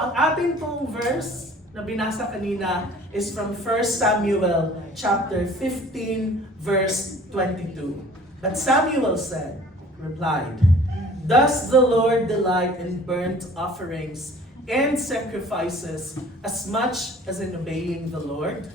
Ang ating pong verse na binasa kanina is from 1 Samuel chapter 15 verse 22. But Samuel replied, "Does the Lord delight in burnt offerings and sacrifices as much as in obeying the Lord?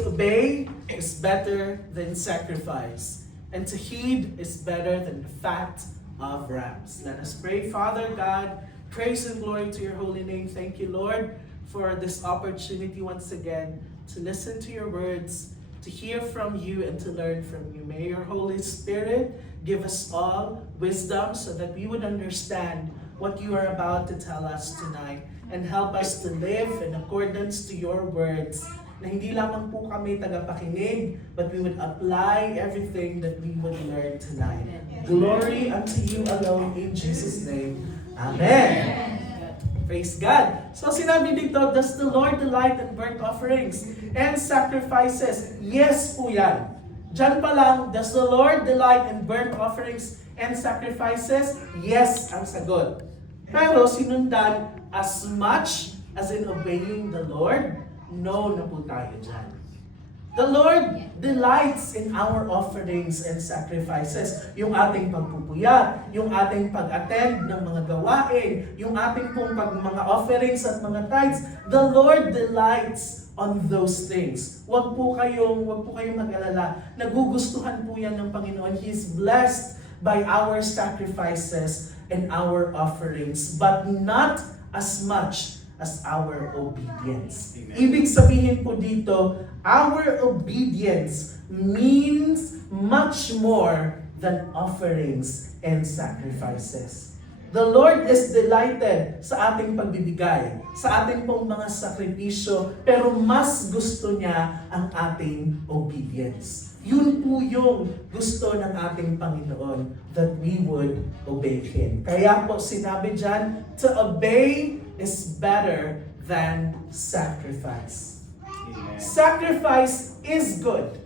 To obey is better than sacrifice, and to heed is better than the fat of rams." Let us pray. Father God, praise and glory to your holy name. Thank you, Lord, for this opportunity once again to listen to your words, to hear from you, and to learn from you. May your Holy Spirit give us all wisdom so that we would understand what you are about to tell us tonight, and help us to live in accordance to your words, na hindi lamang po kami tagapakinig, but we would apply everything that we would learn tonight. Glory unto you alone in Jesus' name. Amen. Praise God. So sinabi dito, does the Lord delight in burnt offerings and sacrifices? Yes po yan. Diyan pa lang, does the Lord delight in burnt offerings and sacrifices? Yes ang sagot. Pero sinundan, as much as in obeying the Lord? No na po tayo dyan. The Lord delights in our offerings and sacrifices. Yung ating pagpupuyat, yung ating pag-attend ng mga gawain, yung ating pong mga offerings at mga tithes. The Lord delights on those things. Huwag po kayong mag-alala. Nagugustuhan po yan ng Panginoon. He is blessed by our sacrifices and our offerings, but not as much as our obedience. Amen. Ibig sabihin po dito, our obedience means much more than offerings and sacrifices. The Lord is delighted sa ating pagbibigay, sa ating pong mga sakripisyo, pero mas gusto niya ang ating obedience. Yun po yung gusto ng ating Panginoon, that we would obey Him. Kaya po sinabi dyan, to obey is better than sacrifice. Amen. Sacrifice is good,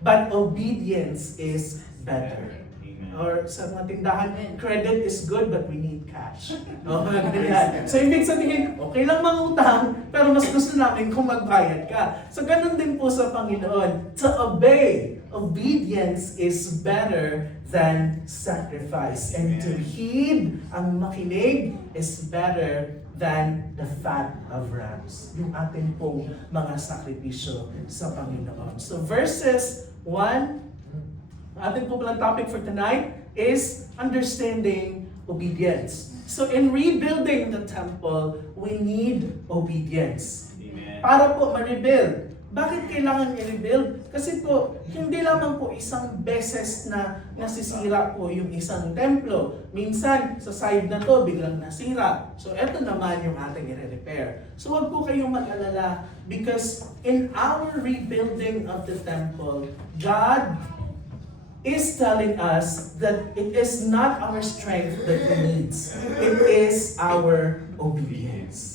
but obedience is better. Amen. Or sa mga tindahan, credit is good, but we need cash. So ibig sabihin, okay lang mangutang, pero mas gusto namin kung magbayad ka. So ganun din po sa Panginoon. To obey, obedience is better than sacrifice. And to heed, ang makinig, is better than the fat of rams. Yung ating pong mga sakripisyo sa Panginoon. So verses 1, ating po palang topic for tonight is understanding obedience. So in rebuilding the temple, we need obedience. Amen. Para po ma-rebuild. Bakit kailangan i-rebuild? Kasi po, hindi lamang po isang beses na nasisira po yung isang templo. Minsan, sa side na to, biglang nasira. So, eto naman yung ating i-repair. So, wag po kayong mag-alala because in our rebuilding of the temple, God is telling us that it is not our strength that He needs. It is our obedience.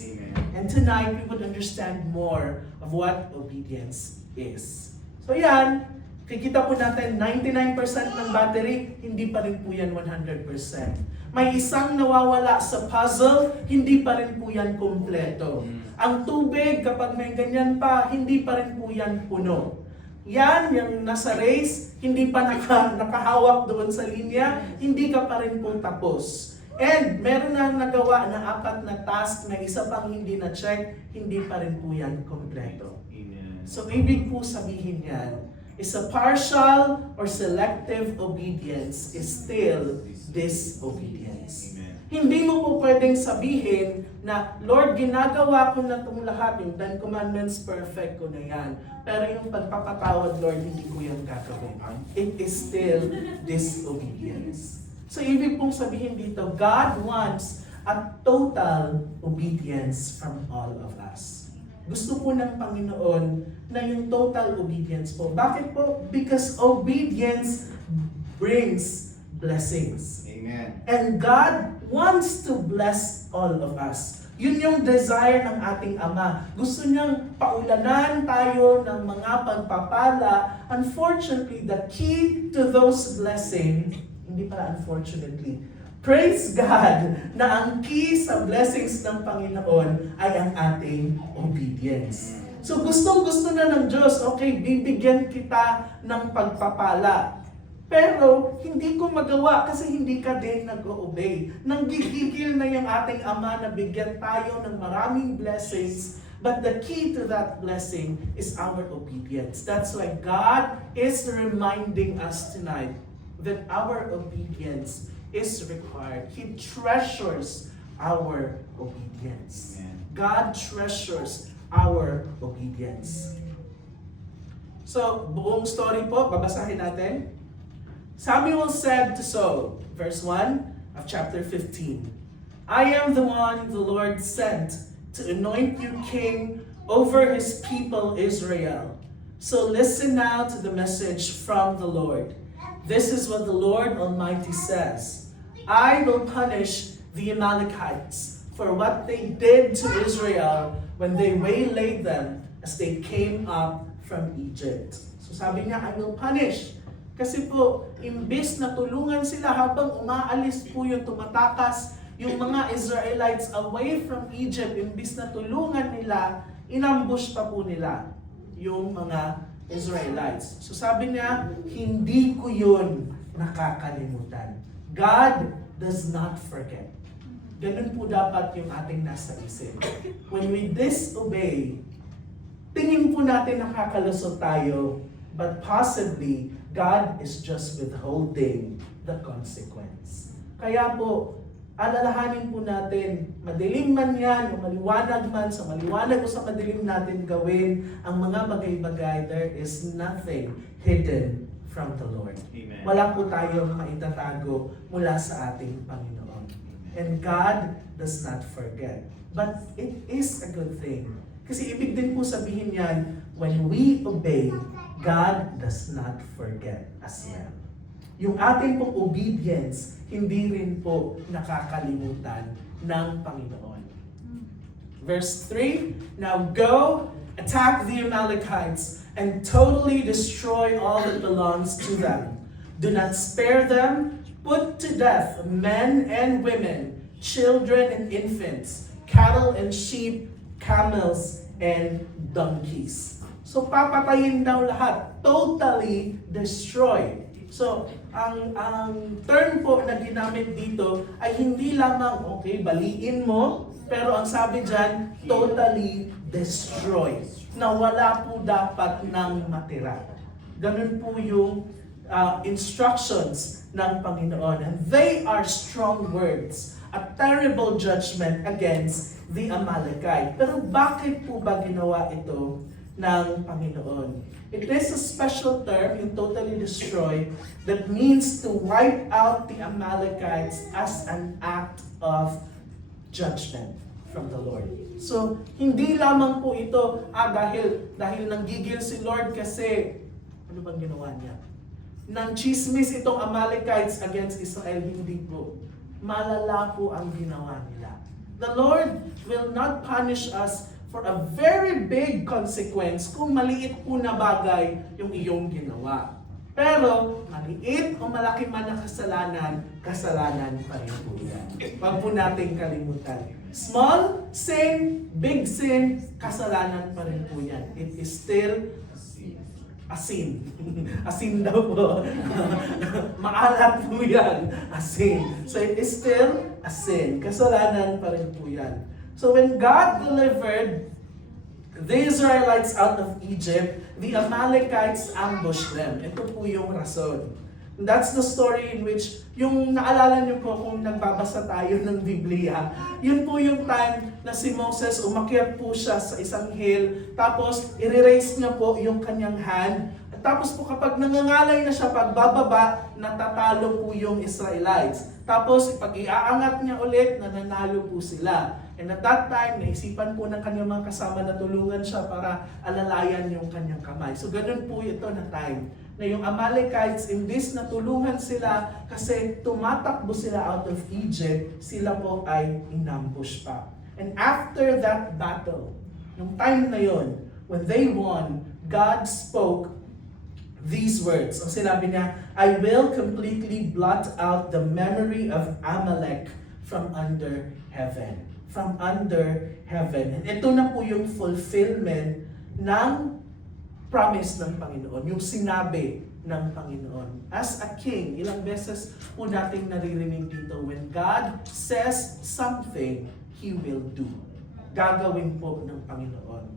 And tonight, we would understand more of what obedience is. So yan, kikita po natin 99% ng battery, hindi pa rin po yan 100%. May isang nawawala sa puzzle, hindi pa rin po yan kompleto. Ang tubig, kapag may ganyan pa, hindi pa rin po yan puno. Yan, yung nasa race, hindi pa nakahawak doon sa linya, hindi ka pa rin po tapos. And meron na nagawa na 4 na task, na isa pang hindi na-check, hindi pa rin po yan kompleto. So ibig po sabihin yan, is a partial or selective obedience is still disobedience. Hindi mo po pwedeng sabihin na, Lord, ginagawa ko na itong lahat, yung 10 Commandments, perfect ko na yan. Pero yung pagpapatawad, Lord, hindi ko yan gagawin. It is still disobedience. So ibig pong sabihin dito, God wants a total obedience from all of us. Gusto po ng Panginoon na yung total obedience po. Bakit po? Because obedience brings blessings. Amen. And God wants to bless all of us. Yun yung desire ng ating Ama. Gusto niyang paulanan tayo ng mga pagpapala. Unfortunately, the key to those blessings, hindi pala unfortunately, Praise God na ang key sa blessings ng Panginoon ay ang ating obedience. So gustong-gusto na ng Diyos, okay, bibigyan kita ng pagpapala. Pero hindi ko magawa kasi hindi ka din nag-o-obey. Nanggigigil na yung ating Ama na bigyan tayo ng maraming blessings. But the key to that blessing is our obedience. That's why God is reminding us tonight that our obedience is required. He treasures our obedience. God treasures our obedience. So, buong story po, babasahin natin. Samuel said to Saul, verse 1 of chapter 15, I am the one the Lord sent to anoint you king over his people Israel. So listen now to the message from the Lord. This is what the Lord Almighty says. I will punish the Amalekites for what they did to Israel when they waylaid them as they came up from Egypt. So sabi niya, I will punish. Kasi po, imbis na tulungan sila habang umaalis po yung tumatakas yung mga Israelites away from Egypt, imbis na tulungan nila, inambush pa po nila yung mga Israelites. So sabi niya, hindi ko yun nakakalimutan. God does not forget. Ganun po dapat yung ating nasa isip. When we disobey, tingin po natin nakakalusot tayo, but possibly, God is just withholding the consequence. Kaya po, alalahanin po natin, madilim man yan, o maliwanag man, sa maliwanag o sa madilim natin gawin ang mga bagay-bagay, there is nothing hidden from the Lord. Amen. Wala po tayong maitatago mula sa ating Panginoon. And God does not forget. But it is a good thing. Kasi ibig din po sabihin yan, when we obey, God does not forget as well. Yung ating pong obedience, hindi rin po nakakalimutan ng Panginoon. Verse 3, Now go, attack the Amalekites, and totally destroy all that belongs to them. Do not spare them. Put to death men and women, children and infants, cattle and sheep, camels and donkeys. So papatayin daw lahat, totally destroy. So ang term po na ginamit dito ay hindi lamang okay, baliin mo, pero ang sabi diyan, totally destroy. Na wala po dapat nang matira. Ganun po yung instructions ng Panginoon. And they are strong words, a terrible judgment against the Amalekite. Pero bakit po ba ginawa ito ng Panginoon? It is a special term, yung totally destroy, that means to wipe out the Amalekites as an act of judgment from the Lord. So, hindi lamang po ito, dahil nanggigil si Lord kasi, ano bang ginawa niya? Nang chismis itong Amalekites against Israel, hindi po. Malala po ang ginawa nila. The Lord will not punish us for a very big consequence kung maliit po na bagay yung iyong ginawa. Pero, maliit o malaki man na kasalanan, kasalanan pa rin po yan. Huwag po natin kalimutan. Small sin, big sin, kasalanan pa rin po yan. It is still asin. Asin daw po. Maalat po yan. Asin. So it is still a sin. Kasalanan pa rin po yan. So when God delivered the Israelites out of Egypt, the Amalekites ambushed them. Ito po yung rason. And that's the story in which, yung naalala niyo po kung nagbabasa tayo ng Biblia, yun po yung time na si Moses, umakyat po siya sa isang hill, tapos i-raise niya po yung kanyang hand, at tapos po kapag nangangalay na siya, pagbababa, natatalo po yung Israelites. Tapos pag iaangat niya ulit, nananalo po sila. And at that time, naisipan po ng kanyang mga kasama na tulungan siya para alalayan yung kanyang kamay. So ganun po ito na time. Na yung Amalekites, imbis na tulungan sila kasi tumatakbo sila out of Egypt, sila po ay inambush pa. And after that battle, yung time na yon, when they won, God spoke these words. Ang sinabi niya, I will completely blot out the memory of Amalek from under heaven. From under heaven. And ito na po yung fulfillment ng promise ng Panginoon, yung sinabi ng Panginoon. As a king, ilang beses po nating naririnig dito, when God says something, He will do. Gagawin po ng Panginoon.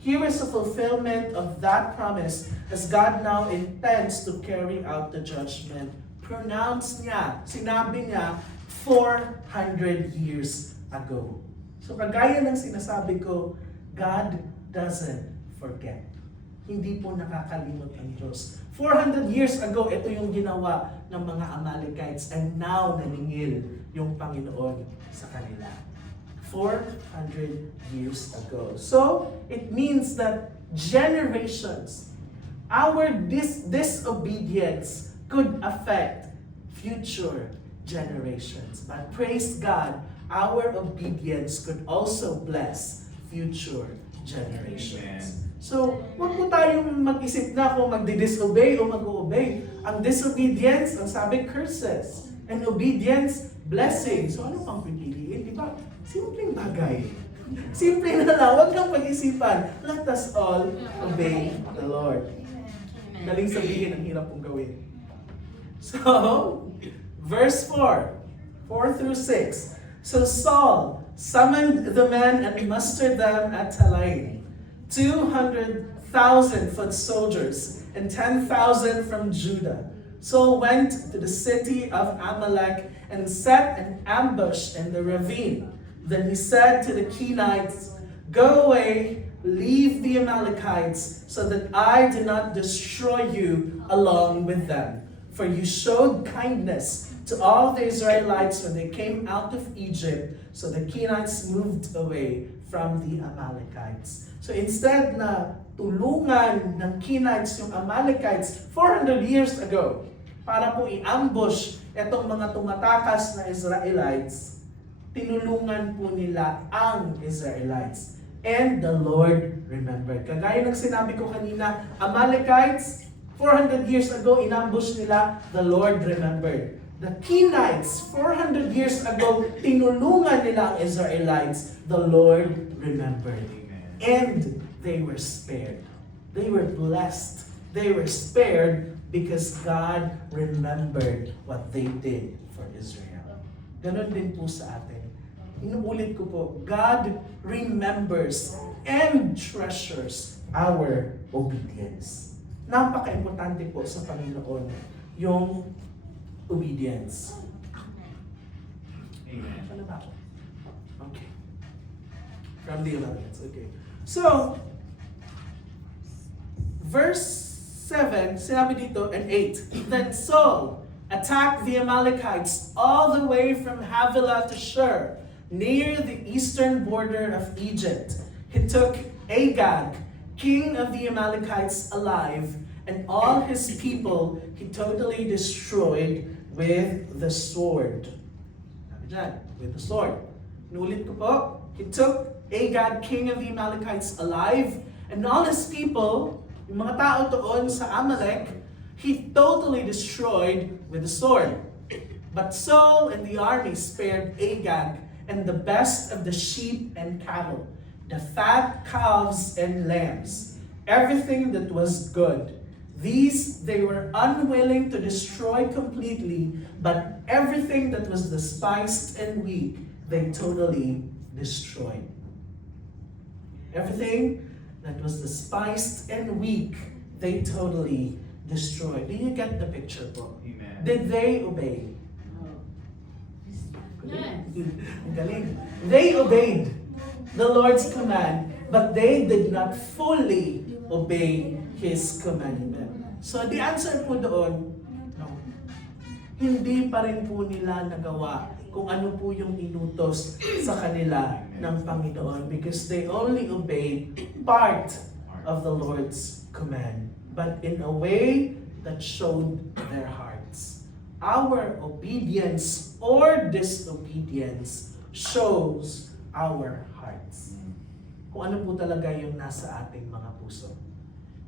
Here is a fulfillment of that promise as God now intends to carry out the judgment. Pronounced niya, sinabi niya, 400 years ago. So kagaya ng sinasabi ko, God doesn't forget. Hindi po nakakalimot ang Diyos. 400 years ago, ito yung ginawa ng mga Amalekites and now naningil yung Panginoon sa kanila. 400 years ago. So, it means that generations, our disobedience could affect future generations. But praise God, our obedience could also bless future generations. So, huwag po tayong mag-isip na kung magdi-disobey o mag-obey. Ang disobedience, ang sabi, curses. And obedience, blessing. So, ano pang pipiliin? Di ba? Simpleng bagay. Simple na lang. Huwag kang pag-isipan. Let us all obey the Lord. Galing sabihin, ang hirap pong gawin. So, verse 4 through 6. So Saul summoned the men and mustered them at Telaim, 200,000 foot soldiers and 10,000 from Judah. Saul went to the city of Amalek and set an ambush in the ravine. Then he said to the Kenites, Go away, leave the Amalekites, so that I do not destroy you along with them. For you showed kindness to all the Israelites when they came out of Egypt, so the Kenites moved away from the Amalekites. So instead na tulungan ng Kenites yung Amalekites 400 years ago para po i-ambush itong mga tumatakas na Israelites, tinulungan po nila ang Israelites. And the Lord remembered. Kagaya ng sinabi ko kanina, Amalekites, 400 years ago, inambush nila, the Lord remembered. The Kenites, 400 years ago, tinulungan nila ang Israelites, the Lord remembered. And they were spared. They were blessed. They were spared because God remembered what they did for Israel. Ganon din po sa atin. Inuulit ko po, God remembers and treasures our obedience. Napaka-importante po sa Panginoon yung obedience. Amen. Ano ba? Okay. From the 11th. Okay. So, verse 7, sinabi dito, and 8. Then Saul attacked the Amalekites all the way from Havilah to Shur, near the eastern border of Egypt. He took Agag, king of the Amalekites, alive, and all his people he totally destroyed with the sword. Sabi dyan, with the sword. Inulit ko po, he took Agag, king of the Amalekites, alive, and all his people, yung mga tao doon sa Amalek, he totally destroyed with the sword. But Saul and the army spared Agag and the best of the sheep and cattle, the fat calves and lambs, everything that was good. These they were unwilling to destroy completely, but everything that was despised and weak, they totally destroyed. Everything that was despised and weak, they totally destroyed. Do you get the picture po? Amen. Did they obey? Yes. Ang galing. They obeyed the Lord's command, but they did not fully obey His commandment. So the answer po doon, no. Hindi pa rin po nila nagawa kung ano po yung inutos sa kanila ng Panginoon because they only obeyed part of the Lord's command, but in a way that showed their hearts. Our obedience or disobedience shows our hearts. Kung ano po talaga yung nasa ating mga puso.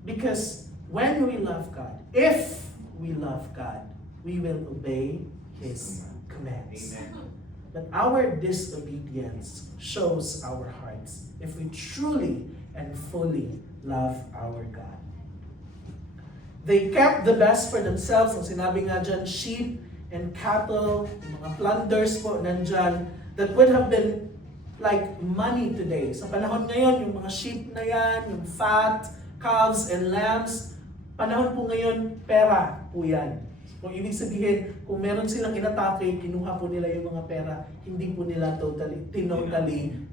Because when we love God, if we love God, we will obey His commands. Amen. But our disobedience shows our hearts if we truly and fully love our God. They kept the best for themselves. Ang sinabi nga dyan, sheep and cattle, mga plunders po nandyan, that would have been like money today. Sa panahon ngayon, yung mga sheep na yan, yung fat, calves and lambs, panahon po ngayon, pera po yan. Kung ibig sabihin, kung meron silang inatake, kinuha po nila yung mga pera, hindi po nila totally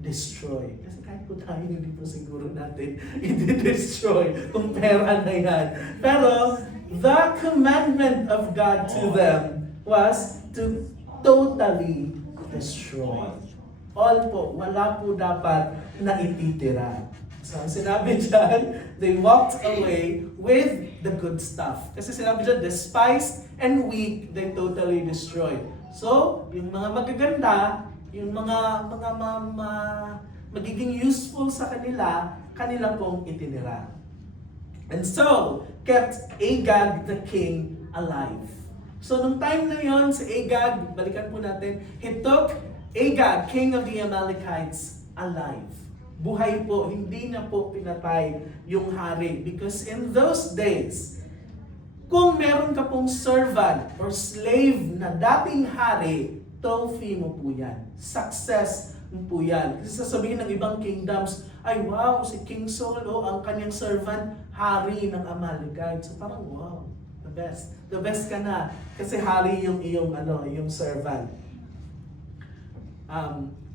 destroy. Kasi kahit po tayo, hindi po siguro natin i-destroy kung pera na yan. Pero, the commandment of God to them was to totally destroy. All po, wala po dapat na ititira. So, ang sinabi dyan, they walked away with the good stuff. Kasi sinabi dyan, despised and weak, they totally destroyed. So, yung mga magaganda, yung mga magiging useful sa kanila, kanila pong itinira. And so, kept Agag the king alive. So, nung time na yon, si Agag, balikan po natin, he took Agag, king of the Amalekites, alive. Buhay po, hindi na po pinatay yung hari. Because in those days, kung meron ka pong servant or slave na dating hari, trophy mo po yan. Success mo po yan. Kasi sasabihin ng ibang kingdoms, ay wow, si King Saul, ang kanyang servant, hari ng Amalekites. So parang wow, the best. The best ka na. Kasi hari yung iyong servant.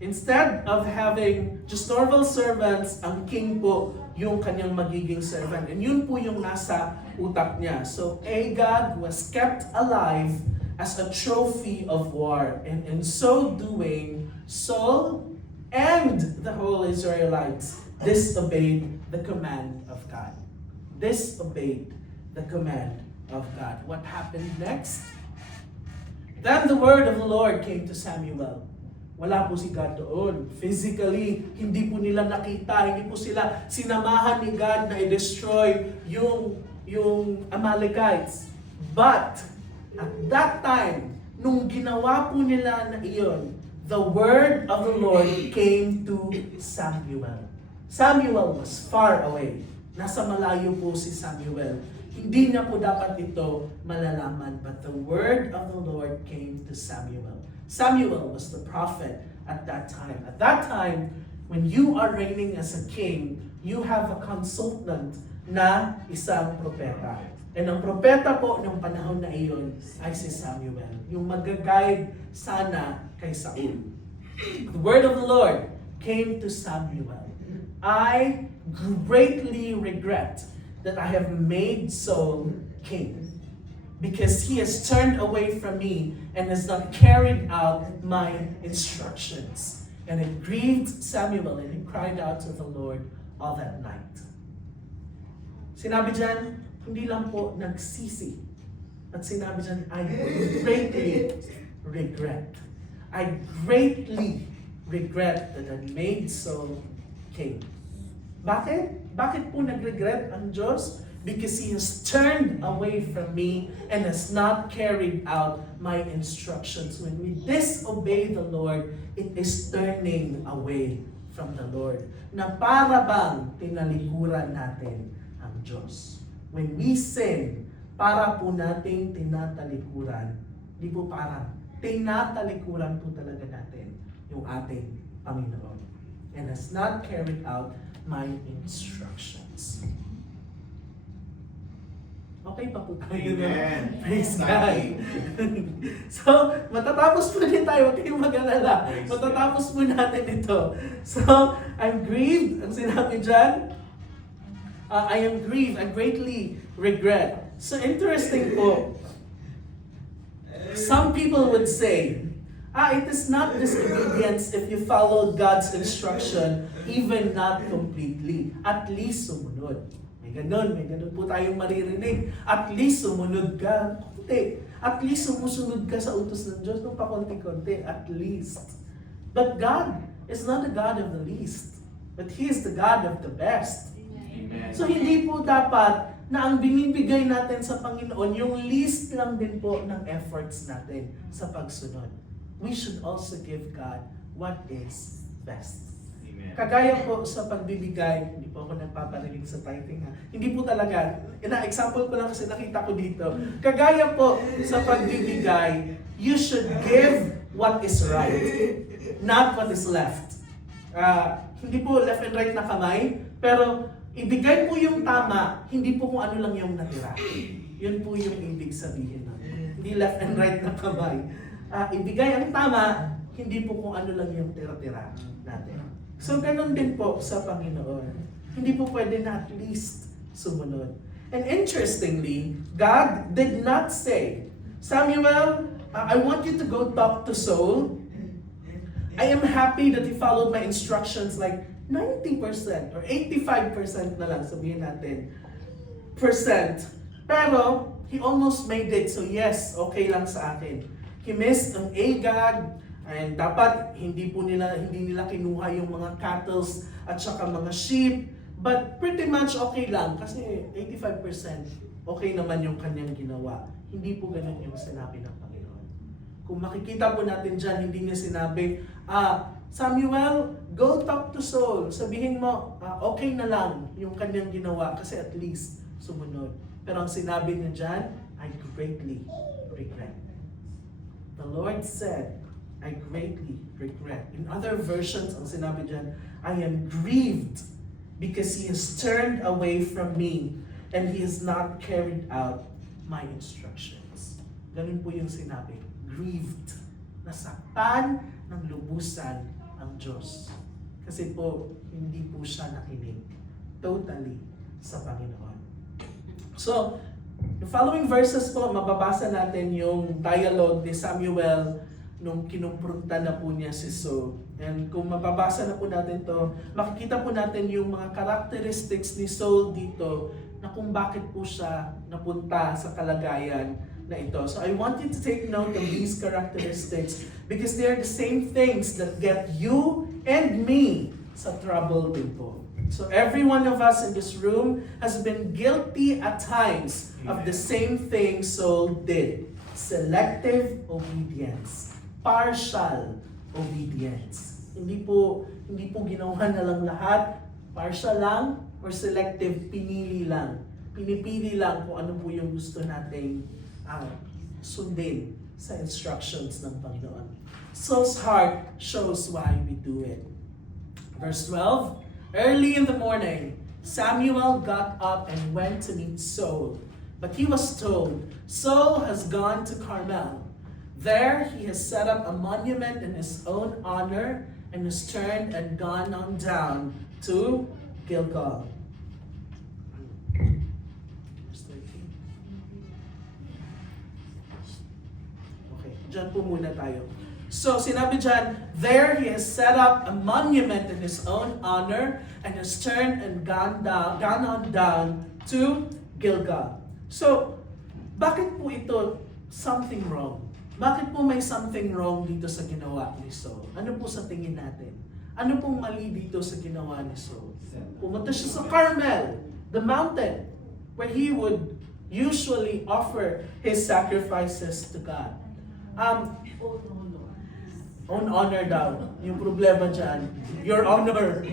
Instead of having just normal servants, ang king po yung kanyang magiging servant. And yun po yung nasa utak niya. So Agag was kept alive as a trophy of war. And in so doing, Saul and the whole Israelites disobeyed the command of God. Disobeyed the command of God. What happened next? Then the word of the Lord came to Samuel. Wala po si God doon. Physically, hindi po nila nakita, hindi po sila sinamahan ni God na i-destroy yung Amalekites. But, at that time, nung ginawa po nila na iyon, the word of the Lord came to Samuel. Samuel was far away. Nasa malayo po si Samuel. Hindi niya po dapat ito malalaman. But the word of the Lord came to Samuel. Samuel was the prophet at that time. At that time, when you are reigning as a king, you have a consultant na isang propeta. And ang propeta po ng panahon na iyon ay si Samuel. Yung mag-guide sana kay Saul. The word of the Lord came to Samuel. I greatly regret that I have made Saul king, because he has turned away from me and has not carried out my instructions. And it grieved Samuel, and he cried out to the Lord all that night. Sinabi dyan, hindi lang po nagsisi. At sinabi dyan, I greatly regret. I greatly regret that I made Saul king. Bakit? Bakit po nag-regret ang Diyos? Because He has turned away from me and has not carried out my instructions. When we disobey the Lord, it is turning away from the Lord. Na para bang tinalikuran natin ang Diyos. When we sin, para po nating tinatalikuran, di po parang, tinatalikuran po talaga natin yung ating Panginoon. And has not carried out my instructions. Okay pa po tayo na. Praise God. So, matatapos po din tayo. Huwag kayong mag-alala. Matatapos po natin ito. So, I'm grieved. Ang sinabi dyan, I am grieved. I greatly regret. So, interesting po. Some people would say, it is not disobedience if you follow God's instruction, even not completely. At least sumunod. May ganun po tayong maririnig. At least sumunod ka, konti. At least sumusunod ka sa utos ng Diyos ng pakonti-konti, at least. But God is not the God of the least, but He is the God of the best. Amen. So hindi po dapat na ang binibigay natin sa Panginoon, yung least lang din po ng efforts natin sa pagsunod. We should also give God what is best. Kagaya po sa pagbibigay, hindi po ako nagpaparinig sa tithing ha. Hindi po talaga, example ko lang kasi nakita ko dito. Kagaya po sa pagbibigay, you should give what is right, not what is left. Hindi po left and right na kamay, pero ibigay po yung tama, hindi po kung ano lang yung natira. Yun po yung ibig sabihin nun. Hindi left and right na kamay. Ibigay ang tama, hindi po kung ano lang yung tira-tira natin. So, ganun din po sa Panginoon. Hindi po pwede na at least sumunod. And interestingly, God did not say, Samuel, I want you to go talk to Saul. I am happy that he followed my instructions like 90% or 85% na lang, sabihin natin, percent. Pero, he almost made it, so yes, okay lang sa akin. He missed ang Agag, and dapat hindi nila kinuha yung mga cattle at saka mga sheep, but pretty much okay lang kasi 85% okay naman yung kanyang ginawa. Hindi po ganun yung sinabi ng Panginoon. Kung makikita po natin dyan, hindi niya sinabi, Samuel, go talk to Saul. Sabihin mo, okay na lang yung kanyang ginawa kasi at least sumunod. Pero ang sinabi niya dyan, I greatly regret. The Lord said, I greatly regret. In other versions, ang sinabi dyan, I am grieved because he has turned away from me and he has not carried out my instructions. Ganun po yung sinabi. Grieved. Nasaktan ng lubusan ang Diyos. Kasi po, hindi po siya nakinig totally sa Panginoon. So, the following verses po, mababasa natin yung dialogue ni Samuel nung kinumpronta na po niya si Saul. And kung mababasa na po natin to, makikita po natin yung mga characteristics ni Saul dito na kung bakit po siya napunta sa kalagayan na ito. So I want you to take note of these characteristics because they are the same things that get you and me sa trouble din po. So every one of us in this room has been guilty at times of the same thing Saul did. Selective obedience. Partial obedience. Hindi po ginawa na lang lahat, partial lang or selective, pinili lang. Pinipili lang kung ano po yung gusto nating sundin sa instructions ng Panginoon. Saul's heart shows why we do it. Verse 12, early in the morning, Samuel got up and went to meet Saul. But he was told, Saul has gone to Carmel. There he has set up a monument in his own honor and has turned and gone on down to Gilgal. Okay, dyan po muna tayo. So sinabi dyan, there he has set up a monument in his own honor and has turned and gone on down to Gilgal. So, bakit po ito something wrong? Bakit po may something wrong dito sa ginawa ni Saul? Ano po sa tingin natin? Ano pong mali dito sa ginawa ni Saul? Pumunta siya sa Carmel, the mountain, where he would usually offer his sacrifices to God. Own honor daw. Yung problema dyan. Your honor.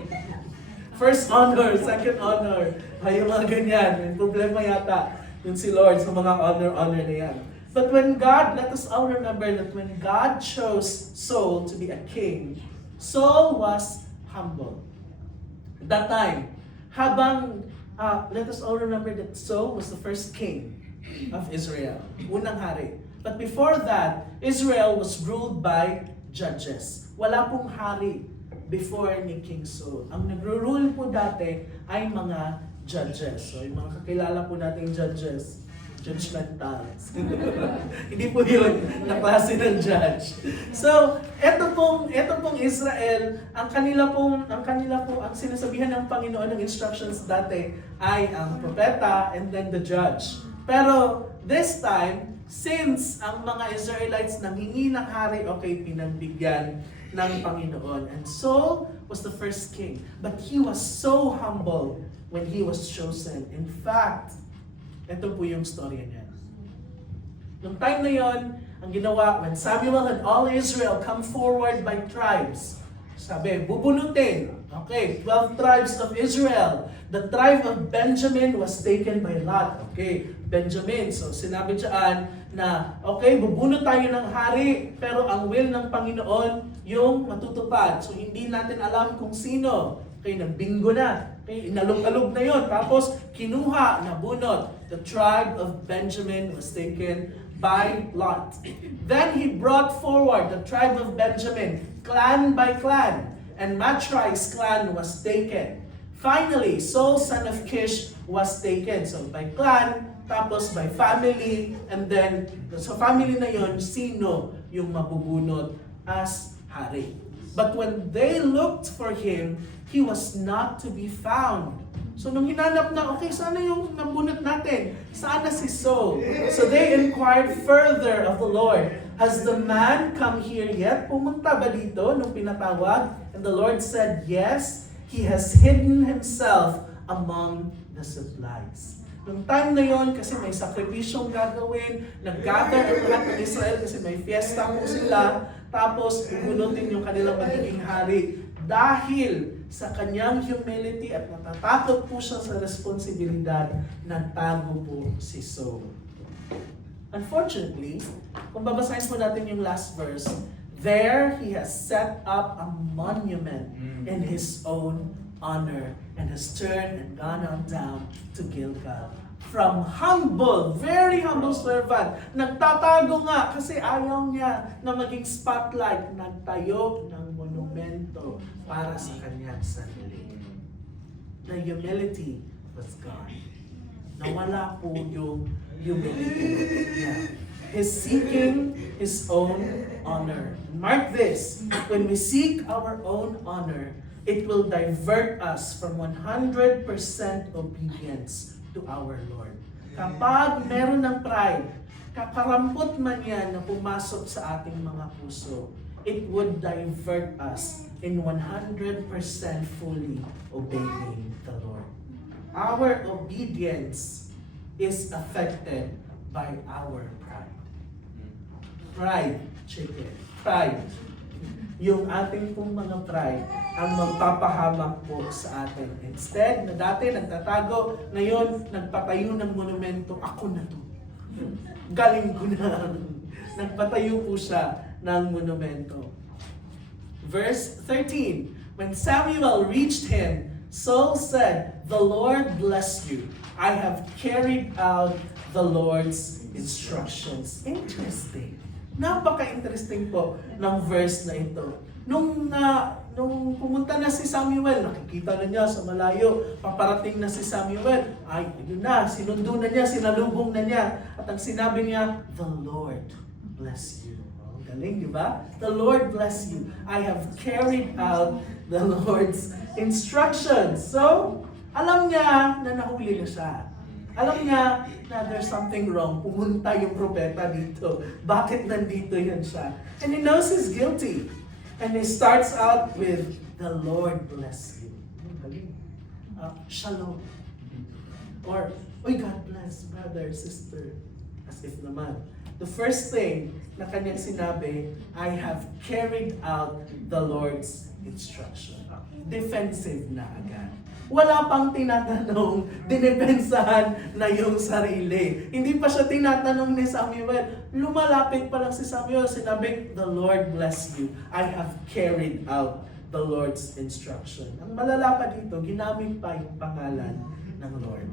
First honor, second honor. Ay, yung mga ganyan. Yung problema yata. Yung si Lord sa mga honor na yan. But when God, let us all remember that when God chose Saul to be a king, Saul was humble. At that time, let us all remember that Saul was the first king of Israel. Unang hari. But before that, Israel was ruled by judges. Wala pong hari before ni King Saul. Ang nagro-rule po dati ay mga judges. So, yung mga kakilala po nating judges, judgmental. Hindi po yun na klase ng judge. So, eto pong Israel, ang sinasabihan ng Panginoon ng instructions dati ay ang propeta and then the judge. Pero this time, since ang mga Israelites nanghingi ng hari, okay, pinagbigyan ng Panginoon. And Saul was the first king. But he was so humble when he was chosen. In fact, Ito po yung storya niya. Nung time na yon, ang ginawa, when Samuel and all Israel come forward by tribes, sabi, bubunutin. Okay, 12 tribes of Israel. The tribe of Benjamin was taken by Lot. Okay, Benjamin. So sinabi dyan na, okay, bubunot tayo ng hari, pero ang will ng Panginoon yung matutupad. So hindi natin alam kung sino. Okay, nagbingo na. Okay, inalog-alog na yon. Tapos kinuha, nabunot. The tribe of Benjamin was taken by Lot. Then he brought forward the tribe of Benjamin, clan by clan, and Matri's clan was taken. Finally, Saul son of Kish was taken. So by clan, tapos by family, and then sa family na yon, sino yung mabubunot as hari. But when they looked for him, he was not to be found. So nung hinanap na, okay, sana yung nabunot natin? Sana si Saul? So they inquired further of the Lord, has the man come here yet? Pumunta ba dito nung pinatawag? And the Lord said, yes, he has hidden himself among the supplies. Nung time na yon, kasi may sakripisyong gagawin, nag-gather ang lahat ng Israel kasi may fiesta po sila, tapos bubunutin yung kanilang magiging hari. Dahil sa kanyang humility at natatakot po siya sa responsibilidad, nagtago po si Saul. Unfortunately, kung babasahin po natin yung last verse, there he has set up a monument in his own honor and has turned and gone on down to Gilgal. From humble, very humble servant, nagtatago nga kasi ayaw niya na maging spotlight, nagtayo ng monumento para sa kanyang sarili. The humility was gone. Nawala po yung humility niya. He's seeking his own honor. Mark this, when we seek our own honor, it will divert us from 100% obedience to our Lord. Kapag meron ng pride, kakarampot man yan na pumasok sa ating mga puso, it would divert us in 100% fully obeying the Lord. Our obedience is affected by our pride. Pride, chicken. Pride. Yung ating pong mga pride ang magpapahamak po sa atin. Instead, na dati nagtatago, ngayon nagpatayo ng monumento, ako na to. Galing ko na. Nagpatayo po siya ng monumento. Verse 13, when Samuel reached him, Saul said, the Lord bless you. I have carried out the Lord's instructions. Interesting. Napaka-interesting po ng verse na ito. Nung pumunta na si Samuel, nakikita na niya sa malayo, paparating na si Samuel, ay, yun na, sinundo na niya, sinalubong na niya. At ang sinabi niya, the Lord bless you. Oh, galing, di ba? The Lord bless you. I have carried out the Lord's instructions. So, alam niya na nahuli na siya. Alam niya na there's something wrong. Pumunta yung propeta dito. Bakit nandito yan siya? And he knows he's guilty. And he starts out with, the Lord bless you. Shalom. Or, oy, God bless, brother, sister. As if naman. The first thing na kanyang sinabi, I have carried out the Lord's instruction. Defensive na agad. Wala pang tinatanong, dinepensahan na yung sarili. Hindi pa siya tinatanong ni Samuel. Lumalapit pa lang si Samuel, sinabi, the Lord bless you. I have carried out the Lord's instruction. Ang malala pa dito, ginamit pa yung pangalan ng Lord.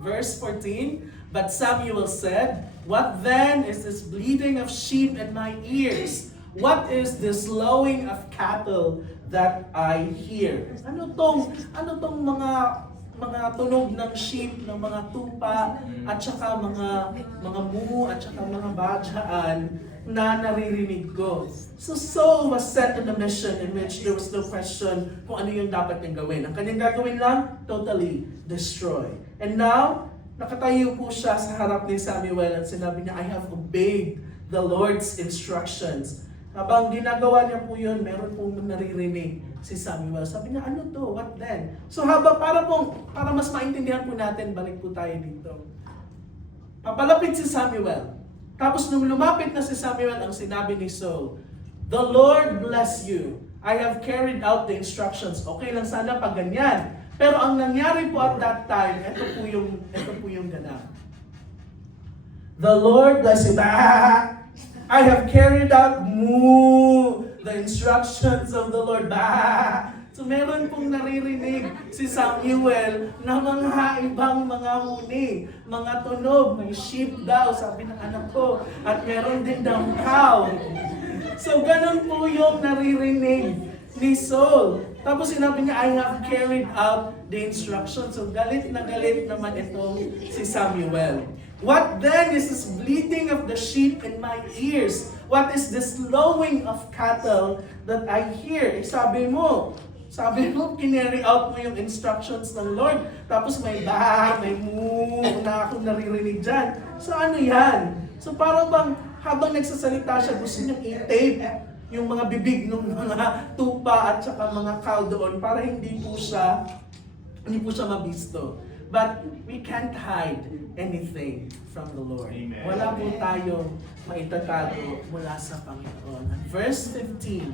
Verse 14, but Samuel said, what then is this bleating of sheep in my ears? What is this lowing of cattle that I hear? Ano tong mga tunog ng sheep, ng mga tupa, at saka mga mu, at saka mga badyaan na naririnig ko. So Saul was set on a mission in which there was no question kung ano yung dapat niyang gawin. Ang kanyang gagawin lang, totally destroy. And now, nakatayo po siya sa harap ni Samuel at sinabi niya, I have obeyed the Lord's instructions. Habang ginagawa niya po yun, meron pong naririnig si Samuel. Sabi niya, ano to? What then? So para mas maintindihan po natin, balik po tayo dito. Papalapit si Samuel. Tapos nung lumapit na si Samuel, ang sinabi ni Saul, "The Lord bless you. I have carried out the instructions." Okay lang sana pag ganyan. Pero ang nangyari po at that time, ito po yung ganap. "The Lord bless you." I have carried out the instructions of the Lord. So meron pong naririnig si Samuel na mga ibang mga huni, mga tunog, may sheep daw, sabi ng anak ko, at meron din daw cow. So ganun po yung naririnig ni Saul. Tapos sinabi niya, I have carried out the instructions. So galit na galit naman itong si Samuel. What then is this bleating of the sheep in my ears? What is this lowing of cattle that I hear? Sabi mo, kinary out mo yung instructions ng Lord. Tapos may may moo na akong naririnig dyan. So ano yan? So parang bang habang nagsasalita siya, gusto niyang i-tape yung mga bibig ng mga tupa at saka mga cow doon para hindi po siya mabisto. But we can't hide anything from the Lord. Amen. Wala po tayong maitatago mula sa Panginoon. And verse 15,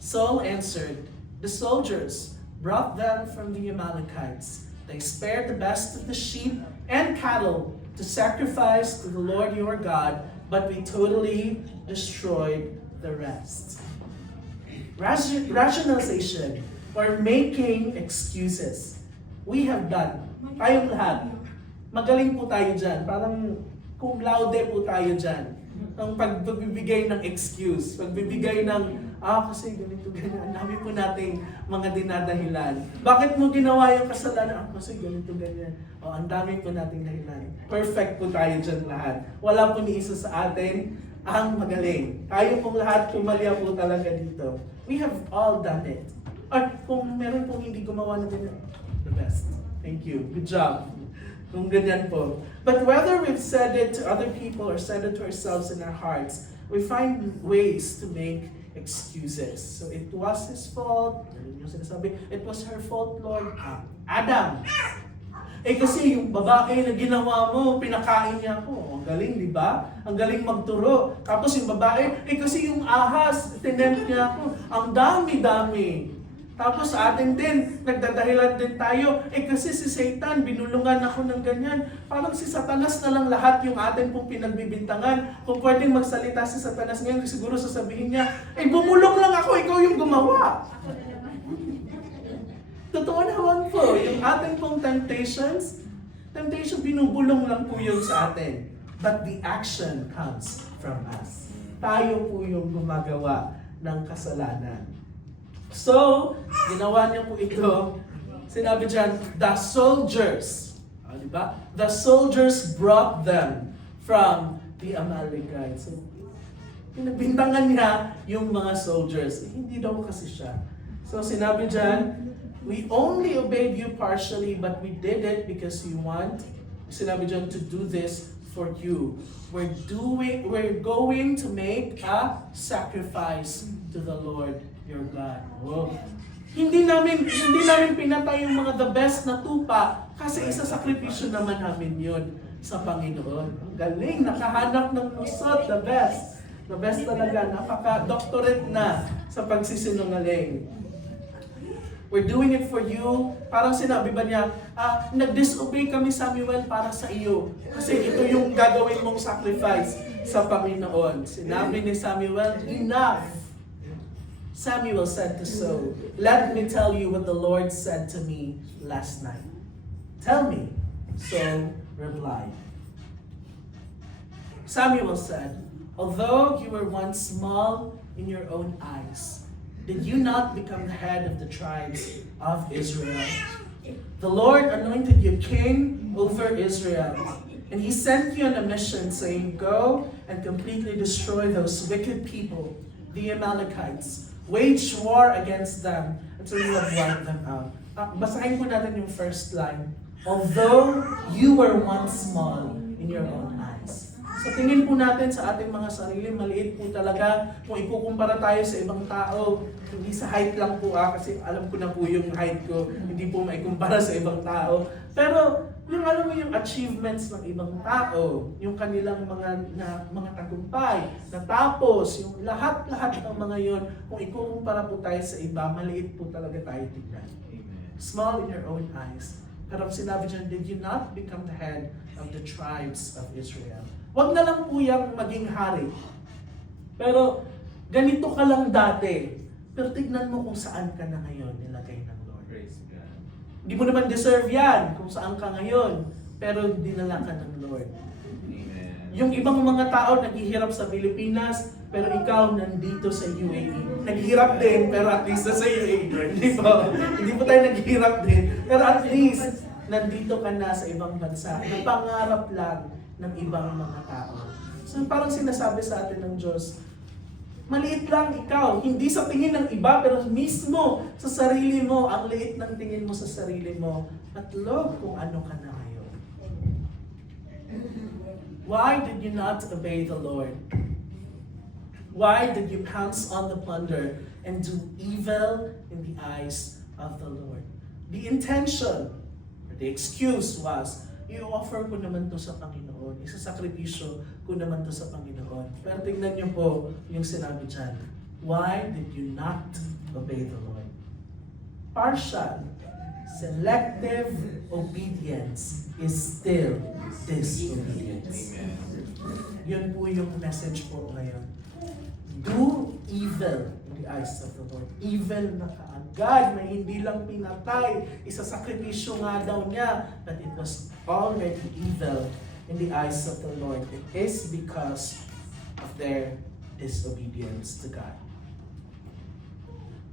Saul answered, "The soldiers brought them from the Amalekites. They spared the best of the sheep and cattle to sacrifice to the Lord your God, but we totally destroyed the rest." Rationalization or making excuses. We have done. Tayong lahat. Magaling po tayo dyan. Parang cum laude po tayo dyan. Ang pagbibigay ng excuse. Pagbibigay ng, kasi ganito, ganyan. Ang dami po nating mga dinadahilan. Bakit mo ginawa yung kasalanan? Kasi ganito, ganyan. Ang dami po nating dahilan. Perfect po tayo dyan lahat. Wala po ni isa sa atin ang magaling. Tayo pong lahat, pumalya po talaga dito. We have all done it. Or kung meron pong hindi gumawa na ganyan, the best. Thank you. Good job. Kung ganyan po. But whether we've said it to other people or said it to ourselves in our hearts, we find ways to make excuses. So it was his fault. Yung sinasabi, it was her fault, Lord. Adam. Kasi yung babae na ginawa mo, pinakain niya ako. Ang galing, di ba? Ang galing magturo. Tapos yung babae, kasi yung ahas, tinempt niya ako. Ang dami-dami. Tapos sa atin din, nagdadahilan din tayo, kasi si Satan, binulungan ako ng ganyan. Parang si Satanas na lang lahat yung atin pong pinagbibintangan. Kung pwedeng magsalita si Satanas ngayon, siguro sasabihin niya, bumulong lang ako, ikaw yung gumawa. Totoo naman po, yung ating pong temptation, binubulong lang po yun sa atin. But the action comes from us. Tayo po yung gumagawa ng kasalanan. So, ginawa niya po ito. Sinabi dyan, the soldiers. Diba? The soldiers brought them from the Amalekites. So, pinagbintangan niya yung mga soldiers. Hindi daw kasi siya. So, sinabi dyan, we only obeyed you partially, but we did it because you want. Sinabi dyan, to do this for you. We're going to make a sacrifice to the Lord your God. Oh. Hindi namin pinatay yung mga the best na tupa kasi isasakripisyo naman namin yun sa Panginoon. Ang galing, nakahanap ng pusot, the best. The best talaga, napaka-doctorate na sa pagsisinungaling. We're doing it for you. Parang sinabi ba niya, nag-disobey kami, Samuel, para sa iyo. Kasi ito yung gagawin mong sacrifice sa Panginoon. Sinabi ni Samuel, enough. Samuel said to Saul, "Let me tell you what the Lord said to me last night." "Tell me," Saul replied. Samuel said, "Although you were once small in your own eyes, did you not become the head of the tribes of Israel? The Lord anointed you king over Israel, and He sent you on a mission saying, 'Go and completely destroy those wicked people, the Amalekites. Wage war against them until you have wiped them out.'" Basahin po natin yung first line. "Although you were once small in your own eyes." Sa tingin po natin sa ating mga sarili, maliit po talaga. Kung ikukumpara tayo sa ibang tao, hindi sa height lang po kasi alam ko na po yung height ko, hindi po maikumpara sa ibang tao. Pero yung alam mo yung achievements ng ibang tao, yung kanilang mga tagumpay, natapos, yung lahat-lahat ng mga yon, kung ikukumpara po tayo sa iba, maliit po talaga tayo tignan. Small in your own eyes. Pero sinabi dyan, did you not become the head of the tribes of Israel? Huwag na lang po yung maging hari. Pero ganito ka lang dati. Pero tignan mo kung saan ka na ngayon nilagay ng Lord. Hindi mo naman deserve yan kung saan ka ngayon. Pero dinala ka ng Lord. Amen. Yung ibang mga tao naghihirap sa Pilipinas, pero ikaw nandito sa UAE. Naghihirap din, pero at least sa UAE. Hindi po tayo naghihirap din. Pero at least, nandito ka na sa ibang bansa. Pangarap lang ng ibang mga tao. So parang sinasabi sa atin ng Diyos, maliit lang ikaw, hindi sa tingin ng iba, pero mismo sa sarili mo, ang liit ng tingin mo sa sarili mo, at look kung ano ka na ngayon. Why did you not obey the Lord? Why did you pounce on the plunder and do evil in the eyes of the Lord? The intention, or the excuse was, i-offer ko naman to sa Panginoon. Isasakripisyo ko naman to sa Panginoon. Pero tingnan niyo po yung sinabi dyan. Why did you not obey the Lord? Partial, selective obedience is still disobedience. Yun po yung message po ngayon. Do evil in the eyes of the Lord. Evil na kaagad, may hindi lang pinatay, isasakripisyo nga daw niya, but it was already evil in the eyes of the Lord. It is because of their disobedience to God.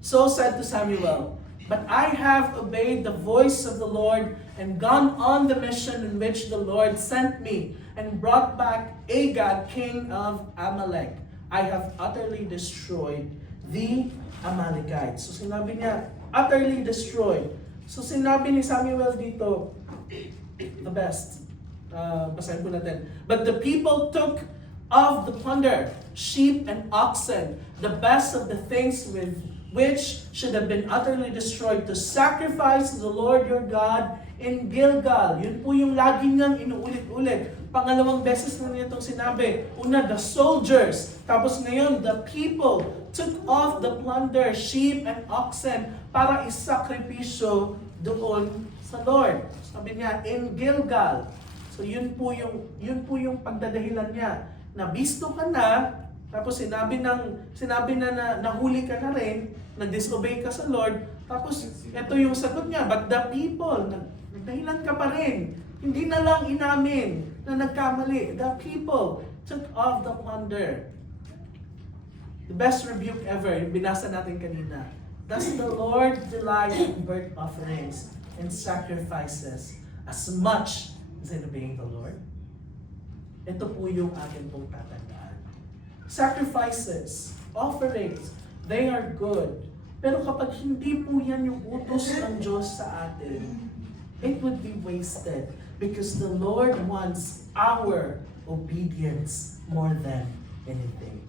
So said to Samuel, but I have obeyed the voice of the Lord and gone on the mission in which the Lord sent me and brought back Agag, king of Amalek. I have utterly destroyed the Amalekites. So sinabi niya, utterly destroyed. So sinabi ni Samuel dito, the best. Basahin po natin. But the people took of the plunder, sheep and oxen, the best of the things with which should have been utterly destroyed, to sacrifice to the Lord your God in Gilgal. Yun po yung lagi niyang inuulit-ulit. Pangalawang beses na niya itong sinabi. Una, the soldiers. Tapos ngayon, the people took off the plunder, sheep and oxen, para isakripisyo doon sa Lord. Sabi niya, in Gilgal. So yun po yung pagdadahilan niya. Nabisto ka na, tapos sinabi na nahuli ka na rin, nag-disobey ka sa Lord, tapos ito yung sagot niya, but the people, nagdahilan ka pa rin. Hindi na lang inamin na nagkamali. The people took off the plunder. The best rebuke ever, yung binasa natin kanina. Does the Lord delight in burnt offerings and sacrifices as much as in obeying the Lord? Ito po yung atin pong tatandaan. Sacrifices, offerings, they are good. Pero kapag hindi po yan yung utos ng Diyos sa atin, it would be wasted. Because the Lord wants our obedience more than anything.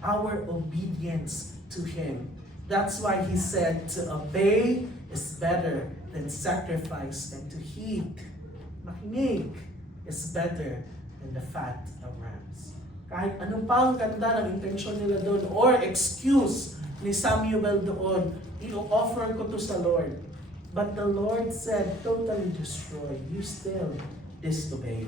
Our obedience to Him. That's why He said to obey is better than sacrifice, and to heed, makinig, is better than the fat of rams. Kahit anong pang ganda ng intensyon nila doon, or excuse ni Samuel doon, i-offer ko to sa Lord. But the Lord said, totally destroy. You still disobey.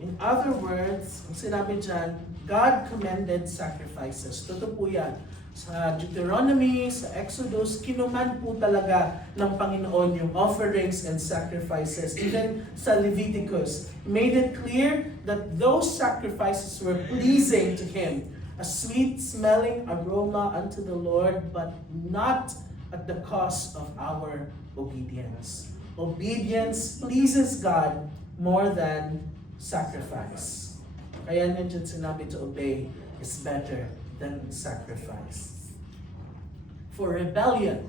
In other words, ang sinabi dyan, God commended sacrifices. Totoo po yan. Sa Deuteronomy, sa Exodus, kinuman po talaga ng Panginoon yung offerings and sacrifices. Even sa Leviticus, made it clear that those sacrifices were pleasing to Him. A sweet-smelling aroma unto the Lord, but not at the cost of our obedience. Obedience pleases God more than sacrifice. Kaya nandiyan sinabi to obey is better than sacrifice. For rebellion,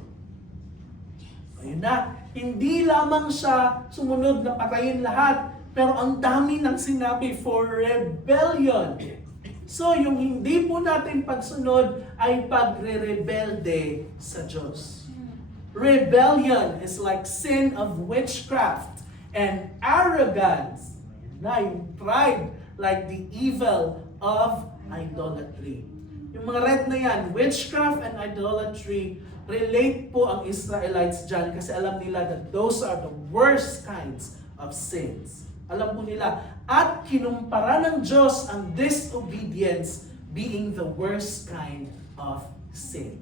Ayun na, hindi lamang siya sumunod na patayin lahat, pero ang dami ng sinabi for rebellion. So, yung hindi po natin pagsunod ay pagre-rebelde sa Diyos. Rebellion is like sin of witchcraft and arrogance. Na yung pride, like the evil of idolatry. Yung mga red na yan, witchcraft and idolatry, relate po ang Israelites dyan kasi alam nila that those are the worst kinds of sins. Alam po nila. At kinumpara ng Diyos ang disobedience being the worst kind of sin.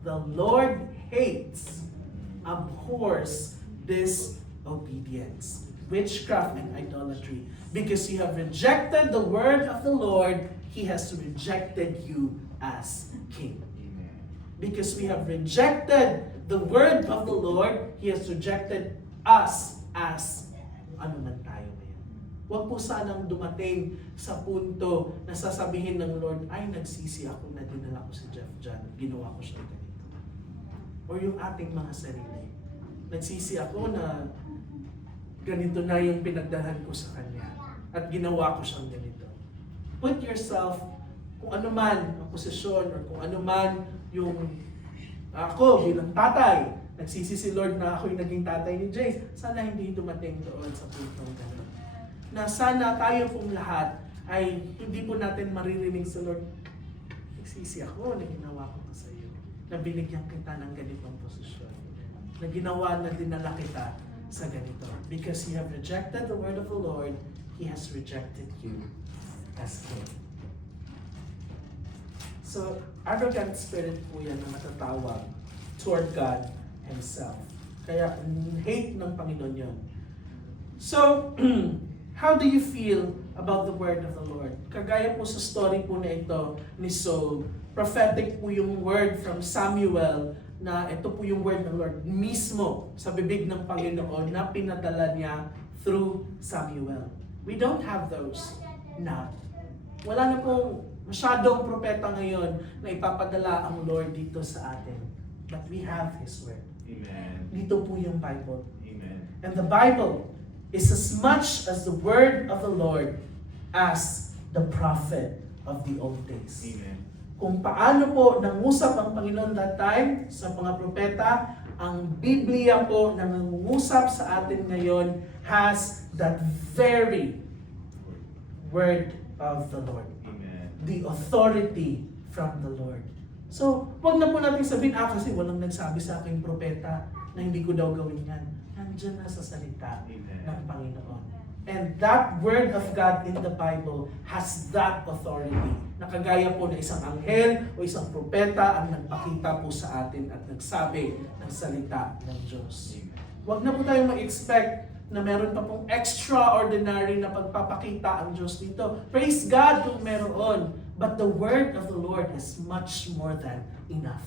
The Lord hates, abhors disobedience, witchcraft and idolatry. Because you have rejected the word of the Lord, He has rejected you as king. Because we have rejected the word of the Lord, He has rejected us as ano man tayo ngayon. Huwag po sanang dumating sa punto na sasabihin ng Lord, ay nagsisi ako na dinala ko si Jeff dyan, ginawa ko siya ganito. Or yung ating mga sarili. Nagsisi ako na ganito na yung pinagdahan ko sa Kanya at ginawa ko siyang ganito. Put yourself, kung ano man ang posisyon or kung ano man yung ako bilang tatay, nagsisi si Lord na ako'y naging tatay ni Jace. Sana hindi dumating doon sa puntong gano'n. Na sana tayo pong lahat ay hindi po natin maririnig sa Lord, nagsisi ako na ginawa ko to sa iyo. Na binigyan kita ng ganitong posisyon. Na ginawa na dinala kita sa ganito. Because you have rejected the word of the Lord, He has rejected you as king. So, arrogant spirit po yan na matatawag toward God Himself. Kaya, hate ng Panginoon yun. So, how do you feel about the word of the Lord? Kagaya po sa story po na ito ni Saul, prophetic po yung word from Samuel na ito po yung word ng Lord mismo sa bibig ng Panginoon na pinadala niya through Samuel. We don't have those now. Wala na pong masyadong propeta ngayon na ipapadala ang Lord dito sa atin. But we have His word. Amen. Dito po yung Bible. Amen. And the Bible is as much as the word of the Lord as the prophet of the old days. Amen. Kung paano po nangusap ang Panginoon that time sa mga propeta, ang Biblia po na nangungusap sa atin ngayon has that very word of the Lord. Amen. The authority from the Lord. So, wag na po natin sabihin, kasi walang nagsabi sa aking propeta na hindi ko daw gawin yan. Nandiyan na sa salita ng Panginoon. And that word of God in the Bible has that authority. Nakagaya po na isang anghel o isang propeta ang nagpakita po sa atin at nagsabi ng salita ng Diyos. Wag na po tayong mag-expect na meron pa pong extraordinary na pagpapakita ang Diyos dito. Praise God kung meron. But the word of the Lord is much more than enough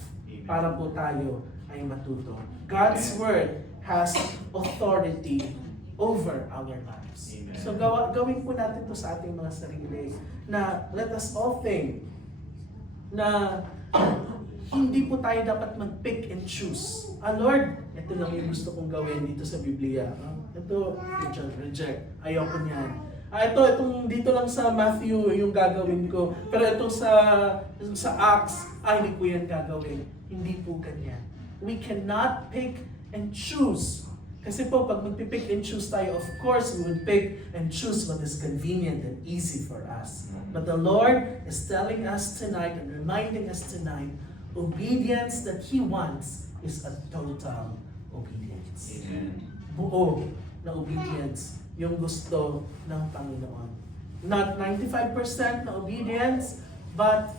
para po tayo ay matuto. God's word has authority over our lives. Amen. So gawin po natin to sa ating mga sarili na let us all think na hindi po tayo dapat mag-pick and choose. Lord, ito lang yung gusto kong gawin dito sa Biblia. Ito, reject. Ayoko niyan. Itong dito lang sa Matthew yung gagawin ko. Pero itong sa Acts, hindi ko yan gagawin. Hindi po ganyan. We cannot pick and choose. Kasi po, pag magpipick and choose tayo, of course, we would pick and choose what is convenient and easy for us. But the Lord is telling us tonight and reminding us tonight, obedience that He wants is a total obedience. Amen. Buo na obedience yung gusto ng Panginoon. Not 95% na obedience, but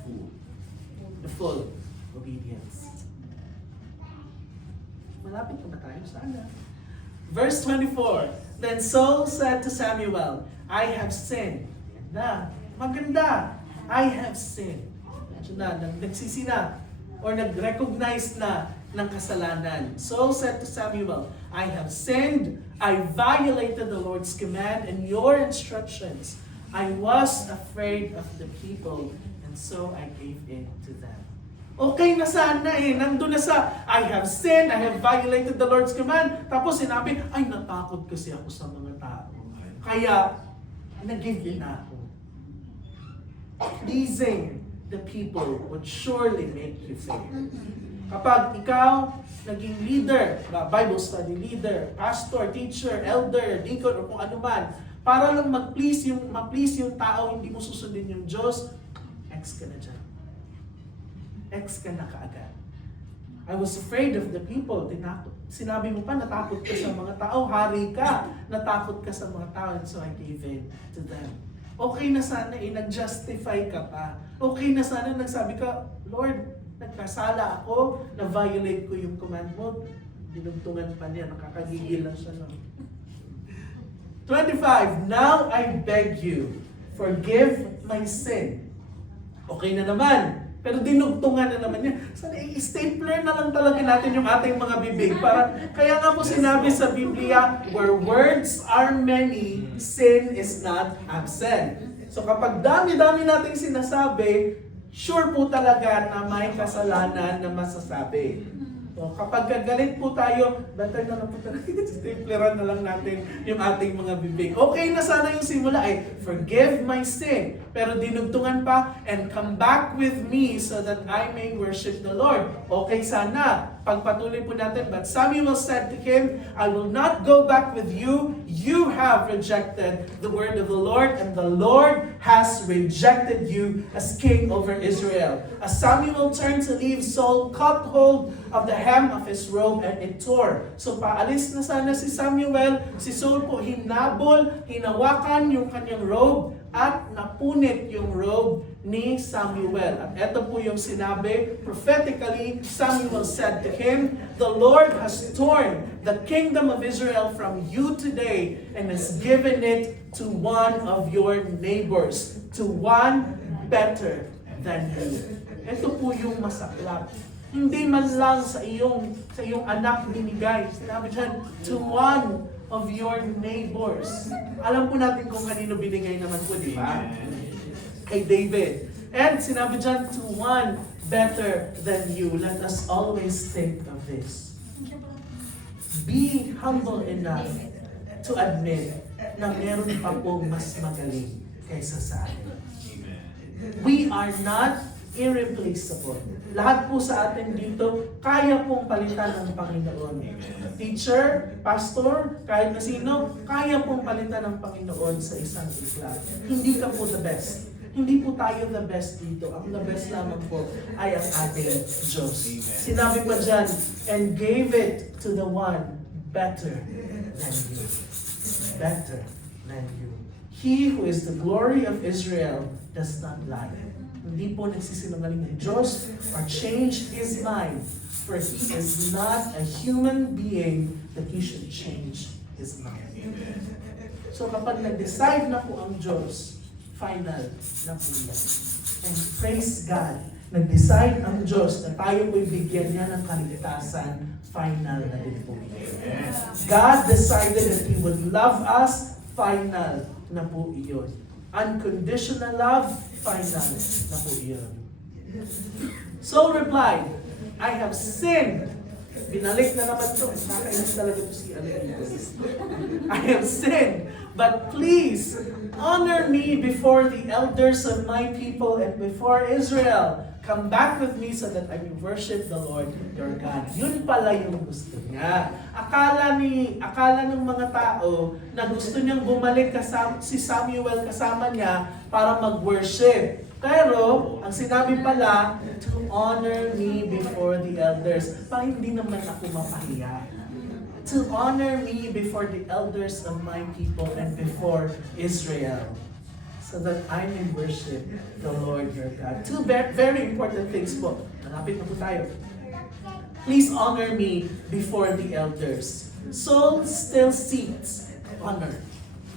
the full obedience. Malapit na ba tayo? Sana. Verse 24, Then Saul said to Samuel, I have sinned. Yan na. Maganda. I have sinned. Yan na. Nagsisi na. Or nag-recognize na ng kasalanan. Saul said to Samuel, I have sinned. I violated the Lord's command and your instructions. I was afraid of the people, and so I gave in to them. Okay na sana nandun na sa, I have sinned, I have violated the Lord's command. Tapos sinabi, ay natakot kasi ako sa mga tao. Kaya, nag-give in ako. Pleasing the people would surely make you fail. Kapag ikaw, naging leader, Bible study leader, pastor, teacher, elder, deacon, o kung ano man, para lang ma-please yung tao, hindi mo susundin yung Diyos, ex ka na dyan. Ex ka na kaagad. I was afraid of the people. Sinabi mo pa, natakot ka sa mga tao. Hari ka, natakot ka sa mga tao. And so I gave in to them. Okay na sana nag-justify ka pa. Okay na sana nagsabi ka, Lord, nagkasala ako, na-violate ko yung command mo. Dinugtungan pa niya, nakakagigil lang siya. No? 25, now I beg you, forgive my sin. Okay na naman. Pero dinugtungan na naman niya. Sana i-stapler na lang talaga natin yung ating mga bibig. Kaya nga po sinabi sa Biblia, where words are many, sin is not absent. So kapag dami-dami nating sinasabi, sure po talaga na may kasalanan na masasabi. So kapag galit po tayo, better na lang po talaga, stapleran na lang natin yung ating mga bibig. Okay na sana yung simula forgive my sin. Pero dinugtungan pa, and come back with me so that I may worship the Lord. Okay sana, pagpatuloy po natin. But Samuel said to him, I will not go back with you. You have rejected the word of the Lord, and the Lord has rejected you as king over Israel. As Samuel turned to leave, Saul caught hold of the hem of his robe and it tore. So paalis na sana si Samuel, si Saul po hinabol, hinawakan yung kanyang robe at napunit yung robe ni Samuel. At ito po yung sinabi, prophetically, Samuel said to him, the Lord has torn the kingdom of Israel from you today and has given it to one of your neighbors, to one better than you. Ito po yung masaklap. Hindi man lang sa iyong anak binigay. Sinabi dyan, to one of your neighbors. Alam po natin kung kanino binigay naman po, di ba? Kay David. And sinabi dyan, to one better than you. Let us always think of this. Be humble enough to admit na meron pa pong mas magaling kaysa sa atin. We are not irreplaceable. Lahat po sa atin dito, kaya pong palitan ng Panginoon. Teacher, pastor, kahit na sino, kaya pong palitan ng Panginoon sa isang isla. Hindi ka po the best. Hindi po tayo the best dito. Ang the best lamang po ay ang ating Diyos. Sinabi pa dyan, and gave it to the one better than you. Better than you. He who is the glory of Israel does not lie. Hindi po nagsisinungaling ng Diyos or change His mind. For He is not a human being that He should change His mind. So kapag nag-decide na po ang Diyos, final na po yan. And praise God, nag-decide ang Diyos na tayo po'y bigyan niya ng kaligtasan, final na din po yan. God decided that He would love us, final na po iyon. Unconditional love, final na po iyon. Saul replied, I have sinned. Binalik na naman ito. Nakainis talaga ito si I have sinned. But please, honor me before the elders of my people and before Israel. Come back with me so that I may worship the Lord your God. Yun pala yung gusto niya. Akala ng mga tao na gusto niyang bumalik si Samuel kasama niya para mag-worship. Pero, ang sinabi pala, to honor me before the elders. Pa hindi naman ako mapahiya. To honor me before the elders of my people and before Israel. So that I may worship the Lord your God. Two very important things po. Malapit na po tayo. Please honor me before the elders. Saul still seeks honor.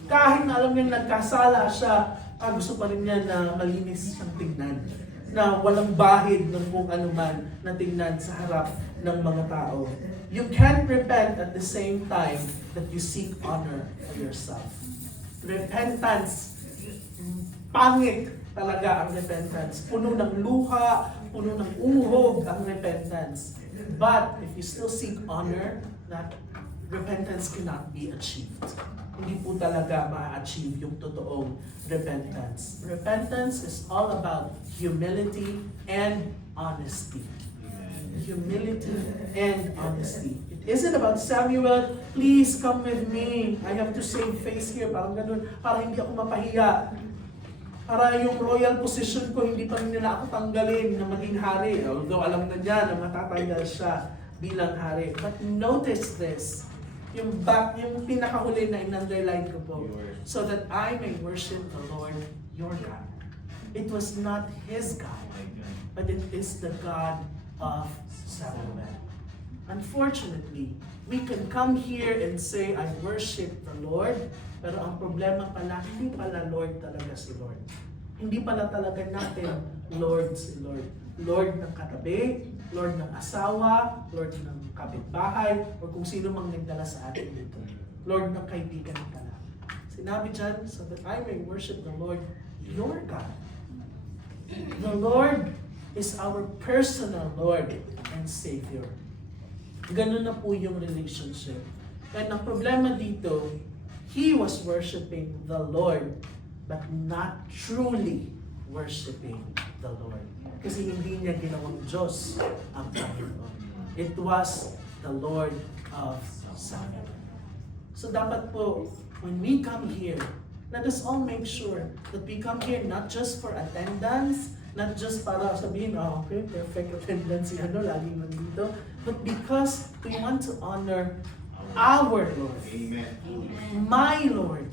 Kahit na alam niya nagkasala siya, gusto pa rin niya na malinis siyang tingnan. Na walang bahid ng kung anuman na tingnan sa harap ng mga tao. You can't repent at the same time that you seek honor for yourself. Repentance, pangit talaga ang repentance. Puno ng luha, puno ng uhog ang repentance. But if you still seek honor, that repentance cannot be achieved. Hindi po talaga ma-achieve yung totoong repentance. Repentance is all about humility and honesty. Humility and honesty. It isn't about Samuel, please come with me. I have to save face here. Parang ganun, para hindi ako mapahiya. Para yung royal position ko, hindi pa nila ako tanggalin na maging hari. Although alam na niya na matatanggal siya bilang hari. But notice this. Yung pinakahuli na in-underline ko po. So that I may worship the Lord, your God. It was not his God, but it is the God of Samuel. Unfortunately, we can come here and say, I worship the Lord, pero ang problema pala, hindi pala Lord talaga si Lord. Hindi pala talaga natin Lord si Lord. Lord ng katabi, Lord ng asawa, Lord ng kapitbahay, o kung sino mang nagdala sa atin dito. Lord ng kaibigan pala. Sinabi dyan, so that I may worship the Lord, your God. The Lord is our personal Lord and Savior. Ganun na po yung relationship. And ang problema dito, he was worshiping the Lord, but not truly worshiping the Lord. Kasi hindi niya ginawang Diyos ang Panginoon. It was the Lord of Samuel. So dapat po, when we come here, let us all make sure that we come here not just for attendance, not just para sabihin, okay, perfect attendance, laging nandito, but because we want to honor our Lord. Amen. My Lord.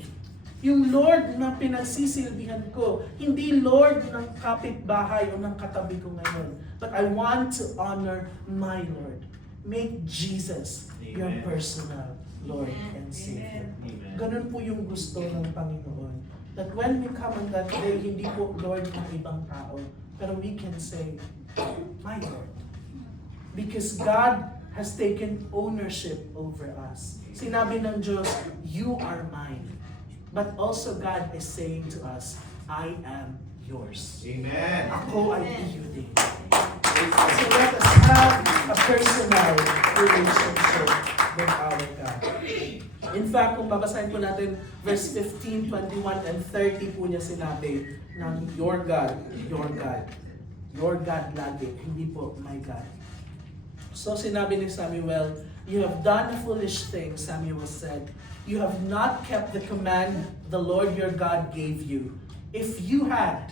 Yung Lord na pinagsisilbihan ko, hindi Lord ng kapitbahay o ng katabi ko ngayon. But I want to honor my Lord. Make Jesus your personal Lord and Savior. Ganun po yung gusto ng Panginoon. That when we come on that day, hindi po Lord ng ibang tao, pero we can say, my Lord. Because God has taken ownership over us. Sinabi ng Diyos, you are mine. But also God is saying to us, I am yours. Amen. Ako ay iyo din. So let us have a personal relationship with our God. In fact, kung babasahin po natin verse 15, 21, and 30 po niya sinabi ng your God, your God. Your God lagi, hindi po my God. So sinabi ni Samuel, you have done a foolish thing, Samuel said. You have not kept the command the Lord your God gave you. If you had,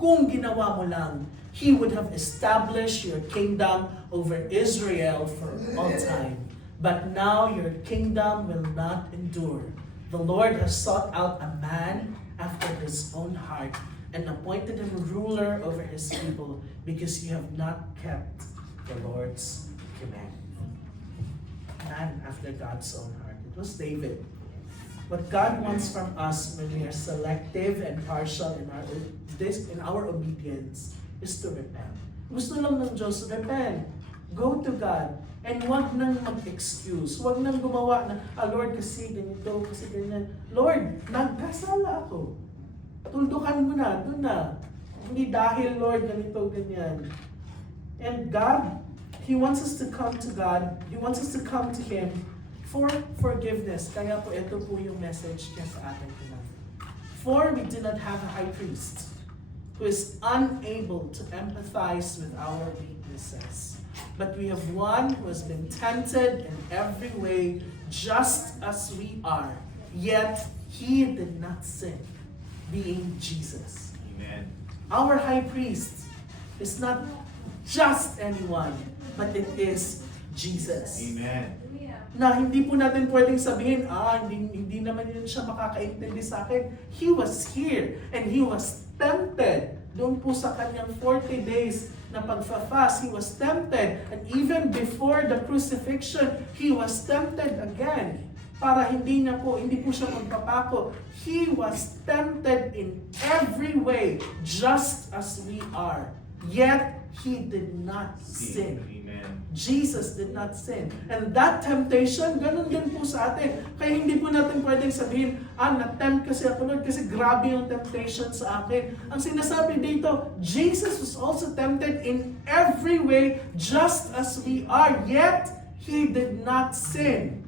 kung ginawa mo lang, He would have established your kingdom over Israel for all time. But now your kingdom will not endure. The Lord has sought out a man after His own heart and appointed him ruler over His people because you have not kept the Lord's command. Man after God's own heart. It was David. What God wants from us when we are selective and partial in our obedience is to repent. Gusto lang ng Diyos, repent. Go to God. And huwag nang mag-excuse. Huwag nang gumawa na, Lord, kasi ganito, kasi ganyan. Lord, nagkasala ako. Tuldukan mo na, doon na. Hindi dahil, Lord, ganito, ganyan. And God, He wants us to come to God. He wants us to come to Him for forgiveness. Kaya po, ito po yung message niya sa atin tonight. For we do not have a high priest who is unable to empathize with our weaknesses. But we have one who has been tempted in every way, just as we are. Yet He did not sin, being Jesus. Amen. Our high priest is not just anyone, but it is Jesus. Amen. Na hindi po natin pwedeng sabihin, hindi naman yun siya makakaintindi sa akin. He was here and He was tempted. Doon po sa kanyang 40 days na pagfa-fast, He was tempted. And even before the crucifixion, He was tempted again. Para hindi po siya magpapako. He was tempted in every way, just as we are. Yet, He did not sin. Amen. Jesus did not sin. And that temptation, ganun din po sa atin. Kaya hindi po natin pwedeng sabihin, na-tempt kasi ako, Lord, kasi grabe yung temptation sa akin. Ang sinasabi dito, Jesus was also tempted in every way just as we are, yet He did not sin.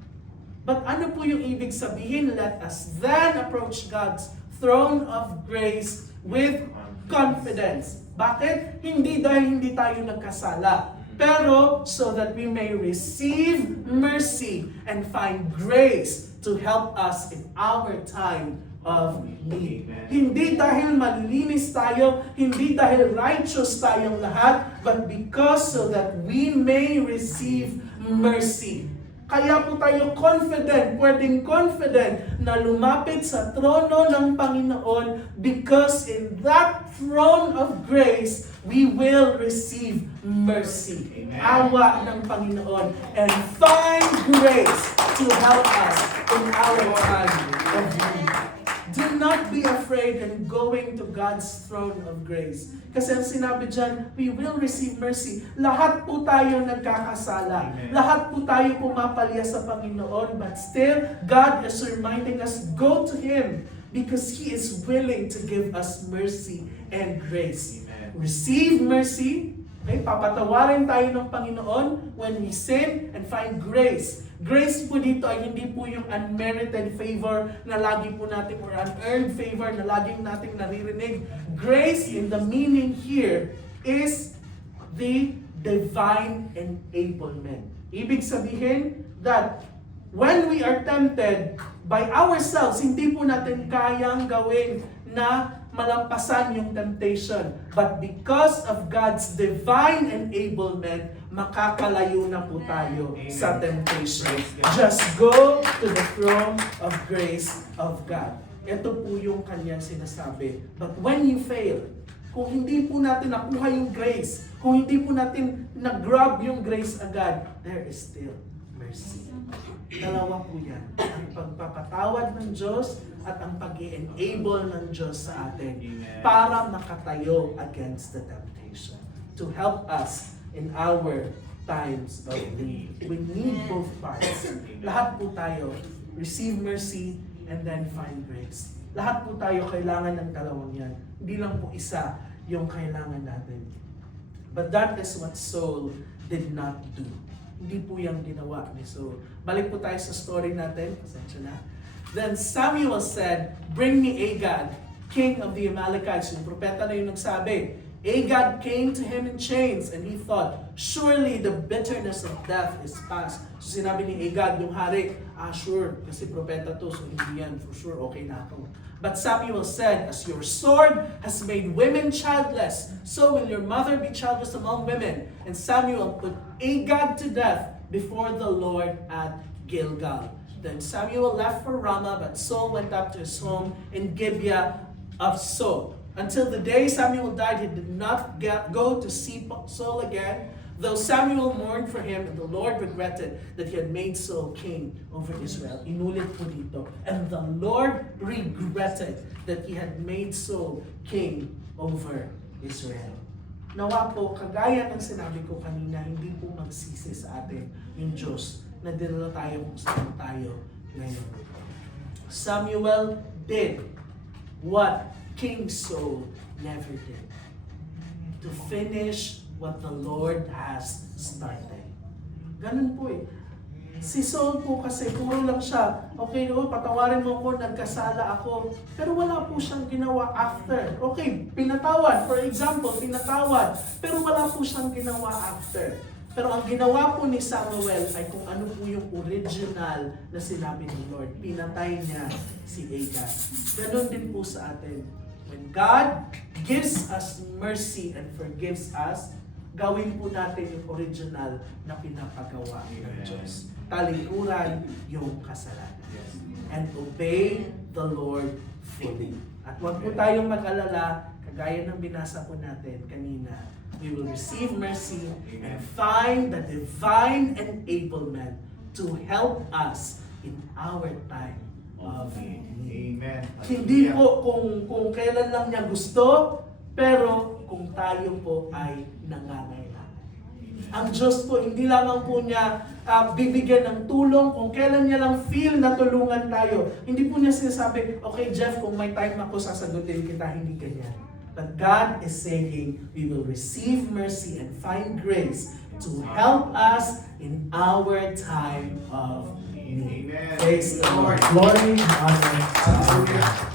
But ano po yung ibig sabihin? Let us then approach God's throne of grace with confidence. Bakit? Hindi dahil hindi tayo nagkasala, pero so that we may receive mercy and find grace to help us in our time of need. Hindi dahil malinis tayo, hindi dahil righteous tayong lahat, but because so that we may receive mercy. Kaya po tayo pwedeng confident na lumapit sa trono ng Panginoon because in that throne of grace, we will receive mercy. Amen. Awa ng Panginoon and find grace to help us in our time of need. Do not be afraid in going to God's throne of grace. Kasi ang sinabi dyan, we will receive mercy. Lahat po tayo nagkakasala. Amen. Lahat po tayo pumapalya sa Panginoon. But still, God is reminding us, go to Him because He is willing to give us mercy and grace. Amen. Receive mercy. Okay, papatawarin tayo ng Panginoon when we sin and find grace. Grace po dito ay hindi po yung unmerited favor na lagi po natin or unearned favor na laging nating naririnig. Grace in the meaning here is the divine enablement. Ibig sabihin that when we are tempted by ourselves, hindi po natin kayang gawin na malampasan yung temptation. But because of God's divine enablement, makakalayo na po tayo sa temptation. Just go to the throne of grace of God. Ito po yung kanyang sinasabi. But when you fail, kung hindi po natin nakuha yung grace, kung hindi po natin nag-grab yung grace agad, there is still mercy. Dalawa po yan. Ang pagpapatawad ng Diyos at ang pag-i-enable ng Diyos sa atin para makatayo against the temptation. To help us in our times of need. We need both parts. Lahat po tayo receive mercy and then find grace. Lahat po tayo kailangan ng dalawang yan. Hindi lang po isa yung kailangan natin. But that is what Saul did not do. Hindi po yung ginawa ni Saul. Balik po tayo sa story natin. Pasensya na. Then Samuel said, "Bring me Agag, king of the Amalekites." Yung propeta na yung nagsabi. Agag came to him in chains and he thought, surely the bitterness of death is past. So sinabi ni Agag, yung hari, sure, kasi propeta to, so hindi yan, for sure, okay na ako. But Samuel said, as your sword has made women childless, so will your mother be childless among women. And Samuel put Agag to death before the Lord at Gilgal. Then Samuel left for Ramah, but Saul went up to his home in Gibeah of Saul. Until the day Samuel died, he did not go to see Saul again, though Samuel mourned for him, and the Lord regretted that he had made Saul king over Israel. Inulit po dito. And the Lord regretted that he had made Saul king over Israel. Nawa po, kagaya ng sinabi ko kanina, hindi po magsisi sa atin yung Diyos na dinala tayo kung saan tayo ngayon. Samuel did what King Saul never did. To finish what the Lord has started. Ganun po eh. Si Saul po kasi, puro lang siya, okay, patawarin mo ko, nagkasala ako. Pero wala po siyang ginawa after. Okay, pinatawad. For example, pinatawad. Pero wala po siyang ginawa after. Pero ang ginawa po ni Samuel ay kung ano po yung original na sinabi ng Lord. Pinatay niya si Agag. Ganon din po sa atin. When God gives us mercy and forgives us, gawin po natin yung original na pinapagawa ng Diyos. Talikuran yung kasalanan. And obey the Lord fully. At huwag po tayong mag-alala, kagaya ng binasa po natin kanina, we will receive mercy and find the divine enablement to help us in our time of need. Amen. Hindi po kung kailan lang niya gusto, pero kung tayo po ay nangangailangan. Ang Diyos po, hindi lamang po niya bibigyan ng tulong kung kailan niya lang feel na tulungan tayo. Hindi po niya sinasabi, okay Jeff, kung may time ako, sasagutin kita, hindi ganyan. But God is saying, we will receive mercy and find grace to help us in our time of need. Amen. Praise the Lord. Glory and honor to God.